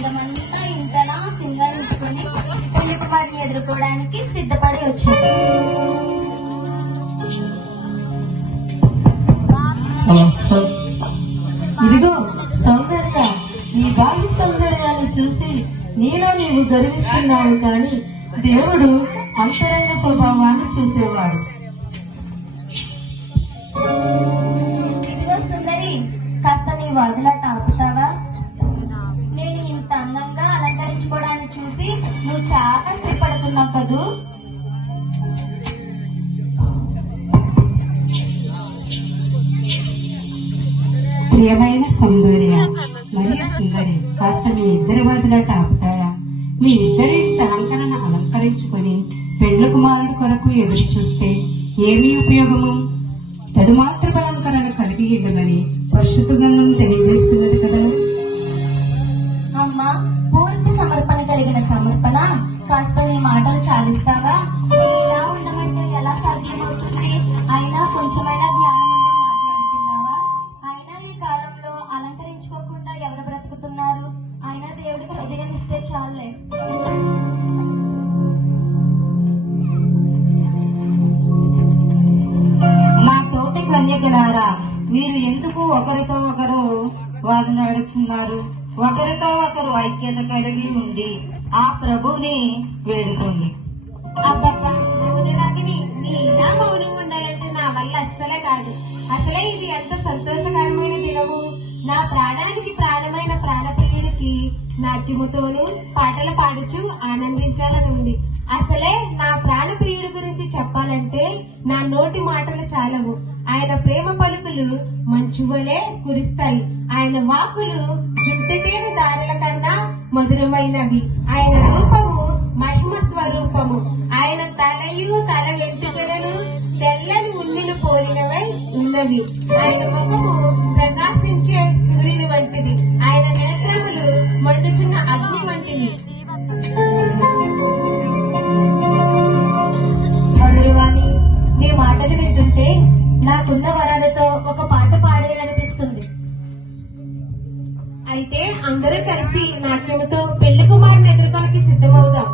అందమంతా ఇంతలా సింగరించుకొని పెళ్ళి కుమారుని ఎదుర్కోవడానికి సిద్ధపడి వచ్చింది ఇదిగో సౌందర్య నీ బాల్య సౌందర్యాన్ని చూసి నీలో నీవు గర్విస్తున్నావు కానీ దేవుడు అంతరంగ స్వభావాన్ని చూసేవాడు. ఇదిగో సుందరి కాస్త నీ వాదులాట నువ్వు చాలా స్థిరపడుతున్నావు కదూ? ప్రియమైన సౌందర్య మరియు సుందరి కాస్త మీ ఇద్దరి వదిలట ఆపుతారా మీ ఇద్దరి తలంకరణ అలంకరించుకొని పెండ్ల కుమారుడు కొరకు ఎదురు చూస్తే ఏమి ఉపయోగము? తదుమాత్ర అలంకరణ కలిగి ఇవ్వమని ఒకరితో ఒకరు వాదనాడుచున్నారు ఒకరితో ఒకరు ఐక్యత కలిగి ఉండి ఆ ప్రభుని వేడుకోండి అబ్బబ్బా మౌని రాగిని నీ ఇలా మౌనం ఉండాలంటే నా వల్ల అస్సలే కాదు. అసలే ఇది ఎంత సంతోషకరమైన దినము. నా ప్రాణానికి ప్రాణమైన ప్రాణప్రియుడికి నాట్యముతోనూ పాటలు పాడుచు ఆనందించాలని ఉంది. అసలే నా ప్రాణప్రియుడి గురించి చెప్పాలంటే నా నోటి మాటలు చాలవు. ఆయన ప్రేమ పలుకులు మంచువలే కురిస్తాయి. ఆయన వాకులు జుంటితేని దారుల కన్నా మధురమైనవి. ఆయన రూపము మహిమ స్వరూపము. ఆయన తలయు తల వెంట్రుకలను తెల్లని ఉన్నిలు పోలినవై ఉన్నవి. ఆయన ముఖము అయితే అందరూ కలిసి నాట్యముతో పెళ్ళి కుమారుని ఎదుర్కొనకి సిద్ధమవుదాం.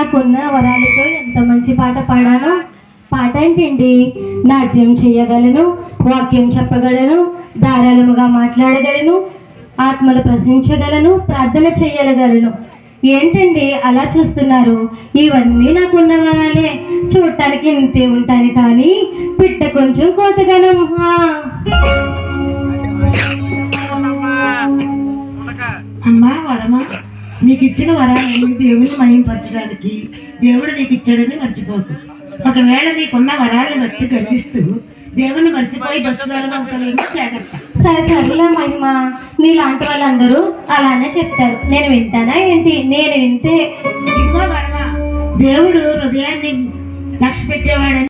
నాకున్న వరాలతో ఎంత మంచి పాట పాడాను పాట ఏంటండి నాట్యం చేయగలను వాక్యం చెప్పగలను ధారాళముగా మాట్లాడగలను ఆత్మలు ప్రశ్నించగలను ప్రార్థన చేయగలను. ఏంటండి అలా చూస్తున్నారు? ఇవన్నీ నాకున్న వరాలే. చూడటానికి ఇంతే ఉంటాను కానీ పిట్ట కొంచెం కోతగనం. హా. అమ్మా వరమా. నీకు ఇచ్చిన వరాలని దేవుని మహింపరచడానికి దేవుడు నీకు ఇచ్చాడని మర్చిపోకు. ఒకవేళ నీకున్న వరాలను బట్టి గర్విస్తూ దేవుని మర్చిపోయి అవుతావేమో జాగ్రత్త. సరే సరేలే మహిమ. మీలాంటి వాళ్ళందరూ అలానే చెప్తారు. నేను వింటానా ఏంటి? నేను వింటే ఇదిగో వరమా దేవుడు హృదయాన్ని లక్ష్య పెట్టేవాడని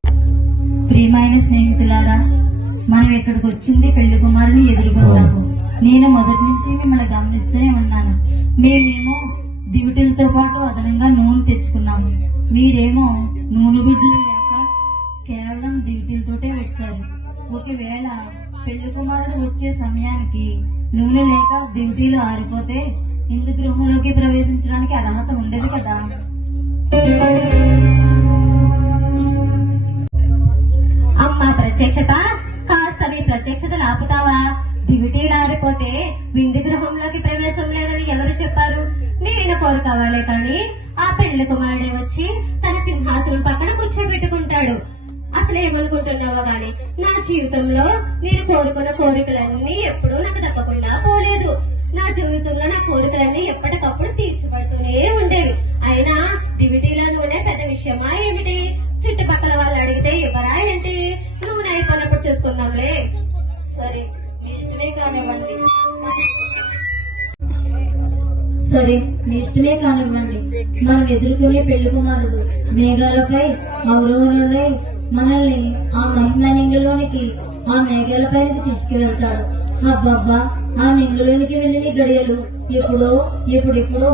ప్రియమైన స్నేహితులారా మనం ఇక్కడికి వచ్చింది పెళ్ళి కుమారుని ఎదుర్కొన్నాము నేను మొదటి నుంచి మిమ్మల్ని గమనిస్తూనే ఉన్నాను. మేమేమో దివిటీలతో పాటు అదనంగా నూనె తెచ్చుకున్నాము. మీరేమో నూనె బిడ్డలు లేక కేవలం దివిటీలతోటే వచ్చారు. ఒకవేళ పెళ్ళి కుమారుడు వచ్చే సమయానికి నూనె లేక దివిటీలు ఆరిపోతే ఇందు గృహంలోకి ప్రవేశించడానికి అర్హత ఉండదు కదా. అమ్మ ప్రత్యక్షత కాస్త మీ ప్రత్యక్షత ఆపుతావా దివిటీలారిపోతే విందు గృహంలోకి ప్రవేశం లేదని ఎవరు చెప్పారు? నేను కోరుకోవాలే కానీ ఆ పెళ్ళి కుమారుడే వచ్చి తన సింహాసనం పక్కన కూర్చోబెట్టుకుంటాడు. అసలు ఏమనుకుంటున్నావో గాని నా జీవితంలో నేను కోరుకున్న కోరికలన్నీ ఎప్పుడూ నాకు దక్కకుండా పోలేదు. నా జీవితంలో నా కోరికలన్నీ ఎప్పటికప్పుడు తీర్చబడుతూనే ఉండేవి. అయినా దివిటీల నూనె పెద్ద విషయమా ఏమిటి? చుట్టుపక్కల వాళ్ళు అడిగితే ఇవ్వరా ఏంటి? నూనె అయిపోయినప్పుడు చూసుకుందాంలే. సరే. ఇష్టమే కానివ్వండి. సరే నీ ఇష్టమే కానివ్వండి. మనం ఎదుర్కొనే పెళ్ళి కుమారుడు మేఘాలపై అవరోహులై మనల్ని ఆ మహిమ నిండులోనికి ఆ మేఘాలపైకి తీసుకువెళ్తాడు. అబ్బబ్బా ఆ నిండులోనికి వెళ్ళిన గడియలు ఎప్పుడో ఎప్పుడెప్పుడో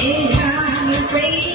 Anytime you breathe.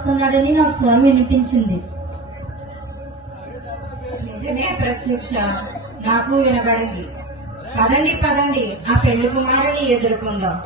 వస్తున్నాడని నాకు స్వరం వినిపించింది. నిజమే ప్రత్యక్ష. నాకు వినబడింది. పదండి పదండి. ఆ పెళ్ళి కుమారుని ఎదుర్కొందాం.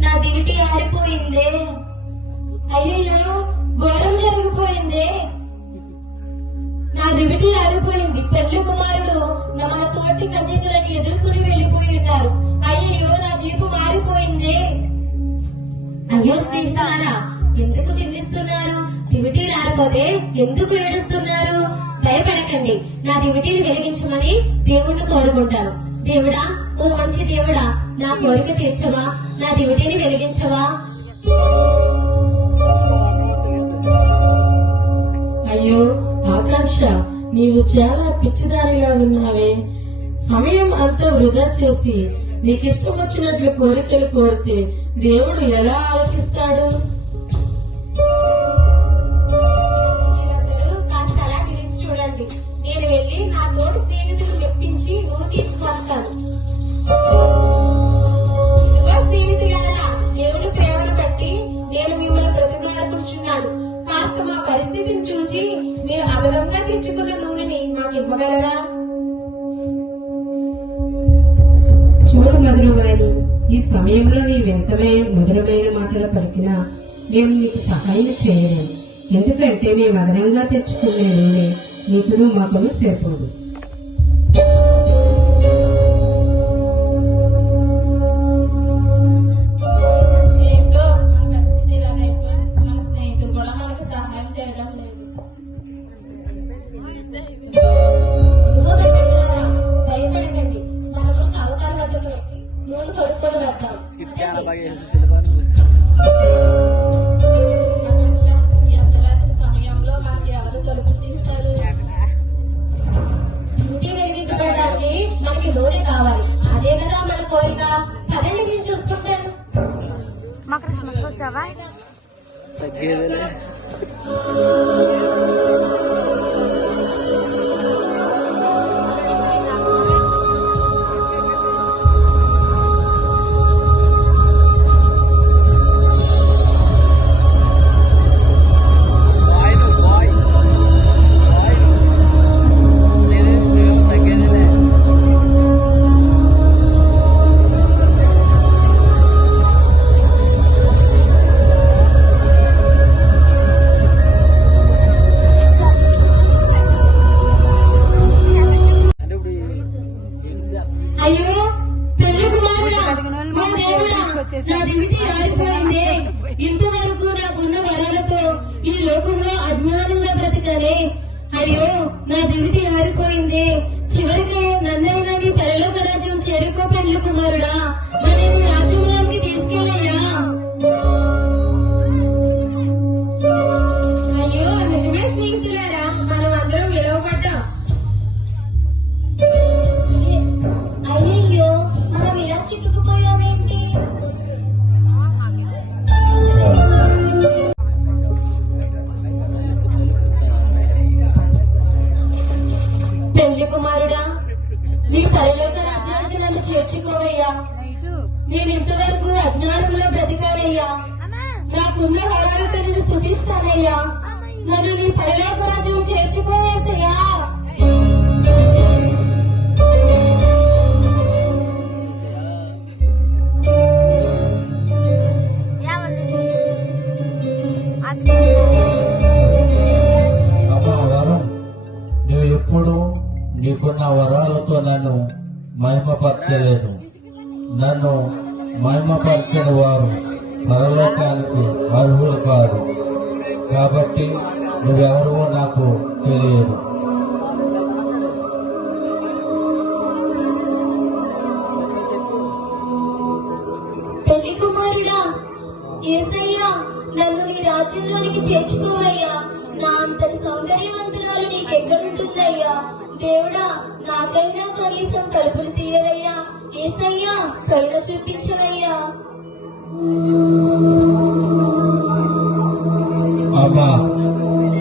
నా దివిటి ఆరిపోయిందే. అయ్యో ఘోరం జరిగిపోయిందే. నా దివిటి ఆరిపోయింది. పెళ్ళి కుమారుడు నా మన తోటి కన్యకులను ఎదుర్కొని వెళ్ళిపోయి ఉన్నారు అయ్యో నా దీపం మారిపోయిందే అయ్యో స్నేహితారా ఎందుకు చిందిస్తున్నారు? దివిటీ ఆరిపోతే ఎందుకు ఏడుస్తున్నారు? భయపడకండి. నా దివిటీని వెలిగించమని దేవుణ్ణి కోరుకుంటాను. దేవుడా ఓ మంచి దేవుడా నా కోరిక తీర్చవా? నా దివిటీని వెలిగించవా? అయ్యో ఆకాంక్ష నీవు చాలా పిచ్చిదారిగా ఉన్నావే. సమయం అంతా వృధా చేసి నీకిష్టం వచ్చినట్లు కోరికలు కోరితే దేవుడు ఎలా ఆలోచిస్తాడు మీరు తెచ్చుకున్న నూనెని మాకు ఇవ్వగలరా చూడు మధురవాణి ఈ సమయంలో నీవెంతమే మధురమైన మాటలు పలికినా మేము నీకు సహాయం చేయలేము ఎందుకంటే మేము అదనంగా తెచ్చుకునే నూనె నీకును మాకును సరిపోదు. అయ్యో వరాలతో నన్ను మహిమపరచలేదు. నన్ను మహిమపరచని వారు పరలోకానికి అర్హులు కాదు. కాబట్టి నువ్వెవరో నాకు తెలియదు. కనీసం తలుపులు తీయవయ్యా ఏసయ్యా కరుణ చూపించవయ్యా అమ్మా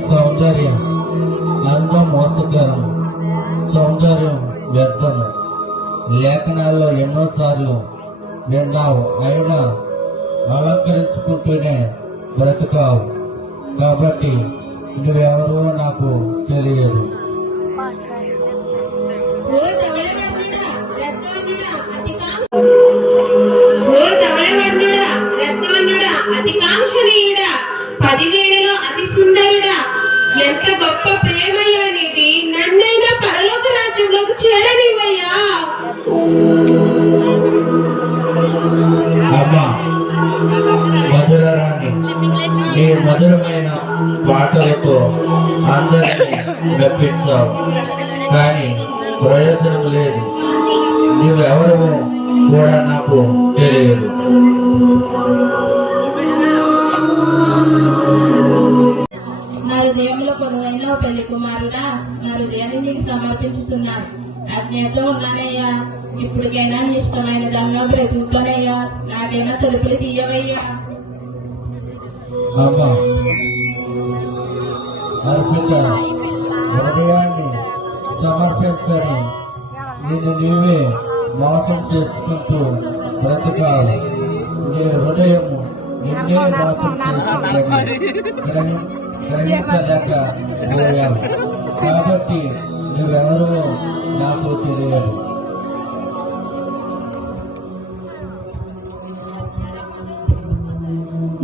సౌందర్యం అందం మోసకరం సౌందర్యం వ్యర్థము లేఖనాల్లో ఎన్నోసార్లు విన్నావు అయినా అలంకరించుకుంటూనే బ్రతుకావు. కాబట్టి నువ్వెవరో నాకు తెలియదు. గొప్ప ప్రేమయ్యా నీది. నన్నైనా పరలోక రాజ్యంలోకి చేరనివయ్యా అమ్మా మధురరాణి నీ మధురమైన పాటలతో అందరినీ మెప్పించావు. కానీ సమర్పించని నిన్ను నీవే మోసం చేసుకుంటూ బ్రతకాలి. నీ హృదయం నిన్నే మోసం చేసుకుందని గ్రహించలేక పోయాను కాబట్టి నువ్వెవరో నాకు తెలియదు.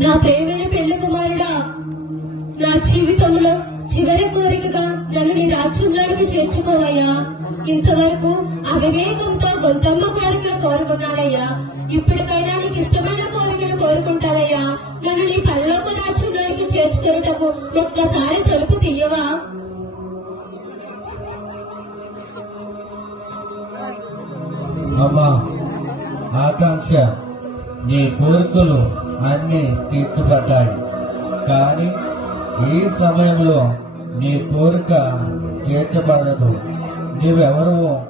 నా ప్రేమైన పెళ్ళి కుమారుడా నా జీవితంలో చివరి కోరికగా నన్ను నీ రాజ్యంలోనికి చేర్చుకోవయ్యా. ఇంతవరకు అవివేకంతో గొంతమ్మ కోరికలు కోరుకున్నానయ్యా. ఇప్పటికైనా నీకు ఇష్టమైన కోరికలు కోరుకుంటానయ్యా. నన్ను నీ పల్లోక రాజ్యంలోనికి చేర్చుకునేటకు ఒక్కసారి తలుపు తీయవా? అమ్మా ఆకాంక్ష నీ కోరికలు అన్నీ తీర్చబడ్డాయి. కానీ ఈ సమయంలో నీ కోరిక తీర్చబడదు. నీవెవరో